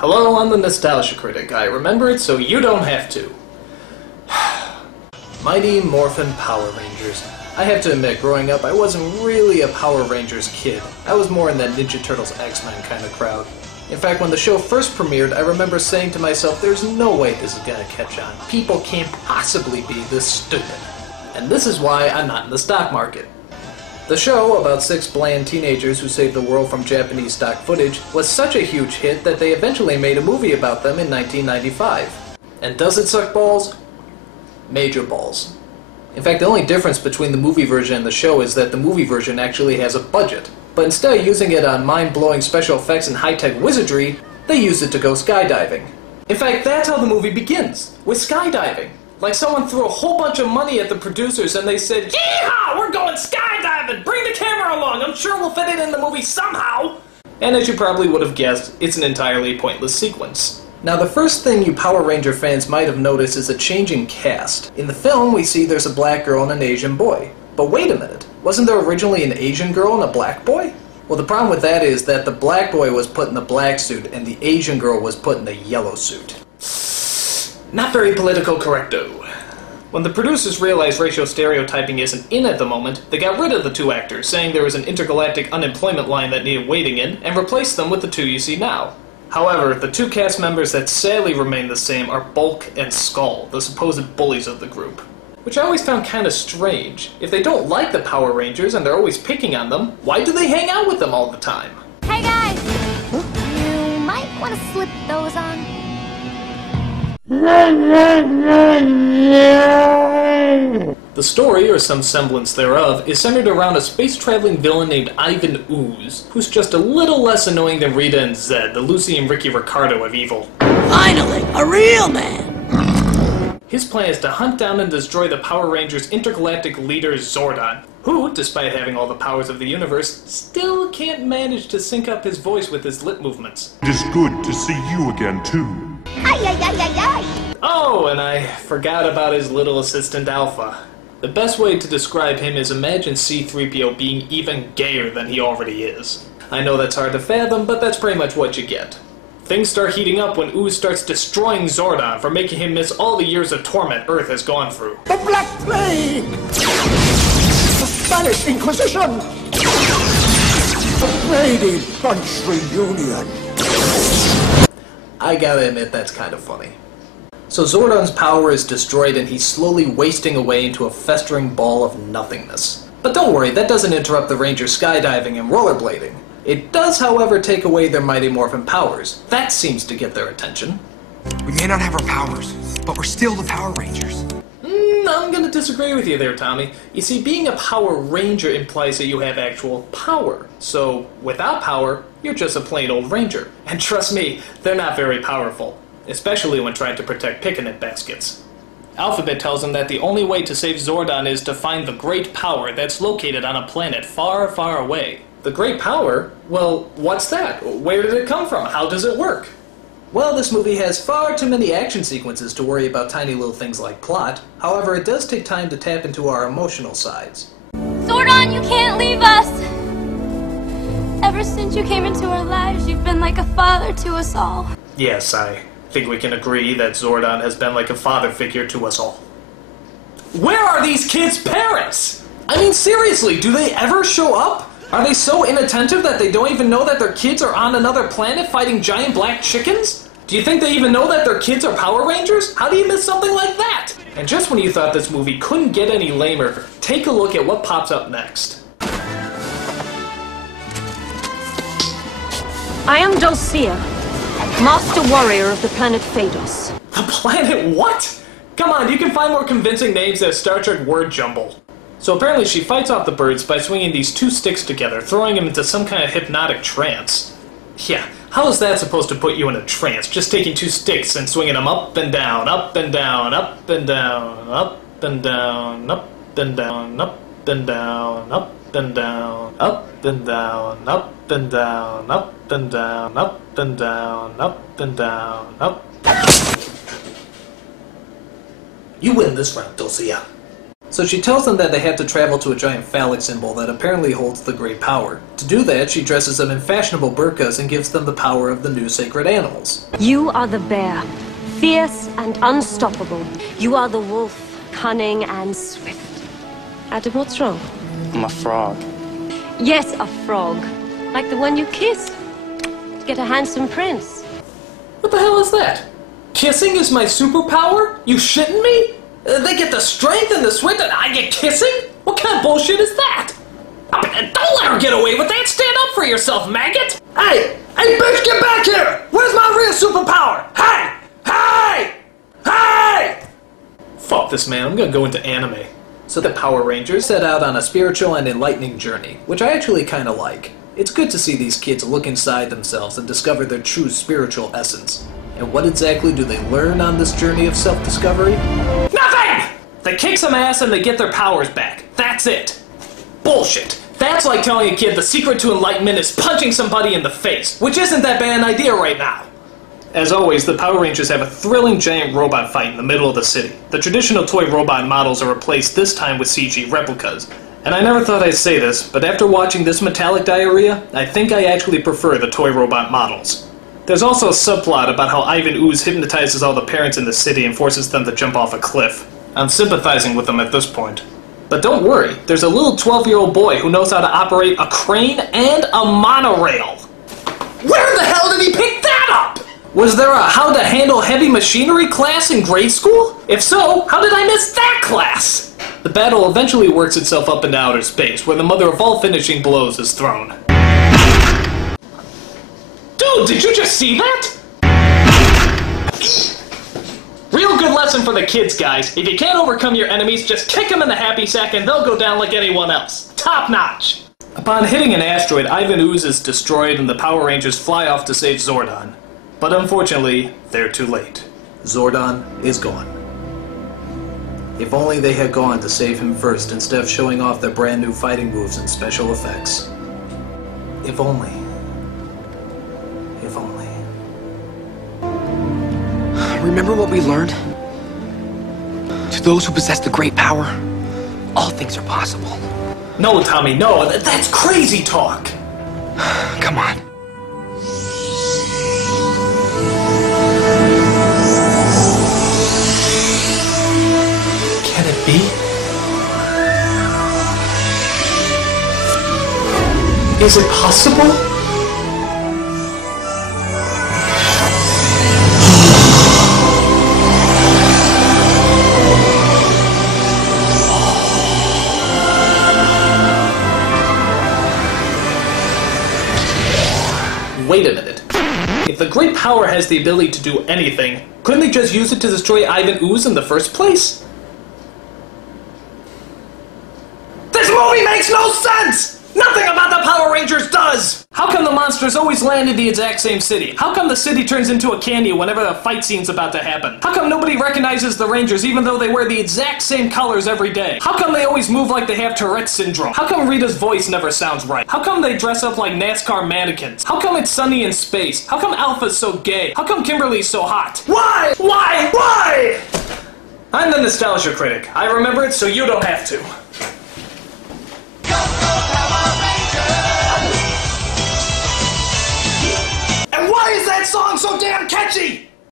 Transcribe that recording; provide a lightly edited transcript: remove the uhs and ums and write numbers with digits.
Hello, I'm the Nostalgia Critic. I remember it so you don't have to. Mighty Morphin Power Rangers. I have to admit, growing up, I wasn't really a Power Rangers kid. I was more in that Ninja Turtles X-Men kind of crowd. In fact, when the show first premiered, I remember saying to myself, there's no way this is gonna catch on. People can't possibly be this stupid. And this is why I'm not in the stock market. The show, about 6 bland teenagers who saved the world from Japanese stock footage, was such a huge hit that they eventually made a movie about them in 1995. And does it suck balls? Major balls. In fact, the only difference between the movie version and the show is that the movie version actually has a budget. But instead of using it on mind-blowing special effects and high-tech wizardry, they used it to go skydiving. In fact, that's how the movie begins, with skydiving. Like someone threw a whole bunch of money at the producers and they said, "Yeehaw! We're going skydiving! Bring the camera along! I'm sure we'll fit it in the movie somehow!" And as you probably would have guessed, it's an entirely pointless sequence. Now, the first thing you Power Ranger fans might have noticed is a change in cast. In the film, we see there's a black girl and an Asian boy. But wait a minute, wasn't there originally an Asian girl and a black boy? Well, the problem with that is that the black boy was put in the black suit and the Asian girl was put in the yellow suit. Not very political correcto. When the producers realized racial stereotyping isn't in at the moment, they got rid of the 2 actors, saying there was an intergalactic unemployment line that needed wading in, and replaced them with the 2 you see now. However, the 2 cast members that sadly remain the same are Bulk and Skull, the supposed bullies of the group. Which I always found kinda strange. If they don't like the Power Rangers and they're always picking on them, why do they hang out with them all the time? Hey guys! Huh? You might want to slip those on. The story, or some semblance thereof, is centered around a space-traveling villain named Ivan Ooze, who's just a little less annoying than Rita and Zed, the Lucy and Ricky Ricardo of evil. Finally, a real man! His plan is to hunt down and destroy the Power Rangers' intergalactic leader Zordon, who, despite having all the powers of the universe, still can't manage to sync up his voice with his lip movements. It is good to see you again, too. Ay, ay, ay, ay, ay. Oh, and I forgot about his little assistant Alpha. The best way to describe him is imagine C-3PO being even gayer than he already is. I know that's hard to fathom, but that's pretty much what you get. Things start heating up when Ooze starts destroying Zordon for making him miss all the years of torment Earth has gone through. The Black Plague! The Spanish Inquisition! The Brady Bunch reunion! I gotta admit, that's kind of funny. So Zordon's power is destroyed and he's slowly wasting away into a festering ball of nothingness. But don't worry, that doesn't interrupt the Rangers skydiving and rollerblading. It does, however, take away their Mighty Morphin powers. That seems to get their attention. We may not have our powers, but we're still the Power Rangers. I'm gonna disagree with you there, Tommy. You see, being a Power Ranger implies that you have actual power. So, without power, you're just a plain old Ranger. And trust me, they're not very powerful. Especially when trying to protect picnic baskets. Alphabet tells him that the only way to save Zordon is to find the Great Power that's located on a planet far, far away. The Great Power? Well, what's that? Where did it come from? How does it work? Well, this movie has far too many action sequences to worry about tiny little things like plot. However, it does take time to tap into our emotional sides. Zordon, you can't leave us! Ever since you came into our lives, you've been like a father to us all. Yes, I think we can agree that Zordon has been like a father figure to us all. Where are these kids' parents? I mean, seriously, do they ever show up? Are they so inattentive that they don't even know that their kids are on another planet fighting giant black chickens? Do you think they even know that their kids are Power Rangers? How do you miss something like that? And just when you thought this movie couldn't get any lamer, take a look at what pops up next. I am Dulcia, Master Warrior of the planet Phaedos. The planet what? Come on, you can find more convincing names than Star Trek word jumble. So apparently she fights off the birds by swinging these 2 sticks together, throwing them into some kind of hypnotic trance. Yeah, how is that supposed to put you in a trance, just taking 2 sticks and swinging them up and down, up and down, up and down, up and down, up and down, up and down, up and down, up and down, up and down, up and down, up and down, up and down, up. You win this round, Dulcia. So she tells them that they have to travel to a giant phallic symbol that apparently holds the great power. To do that, she dresses them in fashionable burqas and gives them the power of the new sacred animals. You are the bear, fierce and unstoppable. You are the wolf, cunning and swift. Adam, what's wrong? I'm a frog. Yes, a frog. Like the one you kissed. To get a handsome prince. What the hell is that? Kissing is my superpower? You shitting me? They get the strength and the swift and I get kissing? What kind of bullshit is that? Don't let her get away with that! Stand up for yourself, maggot! Hey! Hey, bitch, get back here! Where's my real superpower? Hey! Hey! Hey! Fuck this, man. I'm gonna go into anime. So the Power Rangers set out on a spiritual and enlightening journey, which I actually kinda like. It's good to see these kids look inside themselves and discover their true spiritual essence. And what exactly do they learn on this journey of self-discovery? Nothing! They kick some ass and they get their powers back. That's it. Bullshit. That's like telling a kid the secret to enlightenment is punching somebody in the face, which isn't that bad an idea right now. As always, the Power Rangers have a thrilling giant robot fight in the middle of the city. The traditional toy robot models are replaced this time with CG replicas. And I never thought I'd say this, but after watching this metallic diarrhea, I think I actually prefer the toy robot models. There's also a subplot about how Ivan Ooze hypnotizes all the parents in the city and forces them to jump off a cliff. I'm sympathizing with them at this point. But don't worry, there's a little 12-year-old boy who knows how to operate a crane and a monorail. Where the hell did he pick that up? Was there a how to handle heavy machinery class in grade school? If so, how did I miss that class? The battle eventually works itself up into outer space, where the mother of all finishing blows is thrown. Dude, did you just see that? Real good lesson for the kids, guys. If you can't overcome your enemies, just kick them in the happy sack and they'll go down like anyone else. Top notch! Upon hitting an asteroid, Ivan Ooze is destroyed and the Power Rangers fly off to save Zordon. But unfortunately, they're too late. Zordon is gone. If only they had gone to save him first instead of showing off their brand new fighting moves and special effects. If only. If only. Remember what we learned? To those who possess the great power, all things are possible. No, Tommy, no. That's crazy talk. Come on. Can it be? Is it possible? Wait a minute. If the great power has the ability to do anything, couldn't they just use it to destroy Ivan Ooze in the first place? This movie makes no sense! Nothing about the Power Rangers does! How come the monsters always land in the exact same city? How come the city turns into a canyon whenever the fight scene's about to happen? How come nobody recognizes the Rangers even though they wear the exact same colors every day? How come they always move like they have Tourette's syndrome? How come Rita's voice never sounds right? How come they dress up like NASCAR mannequins? How come it's sunny in space? How come Alpha's so gay? How come Kimberly's so hot? Why? Why? Why? I'm the Nostalgia Critic. I remember it so you don't have to. And why is that song so damn catchy?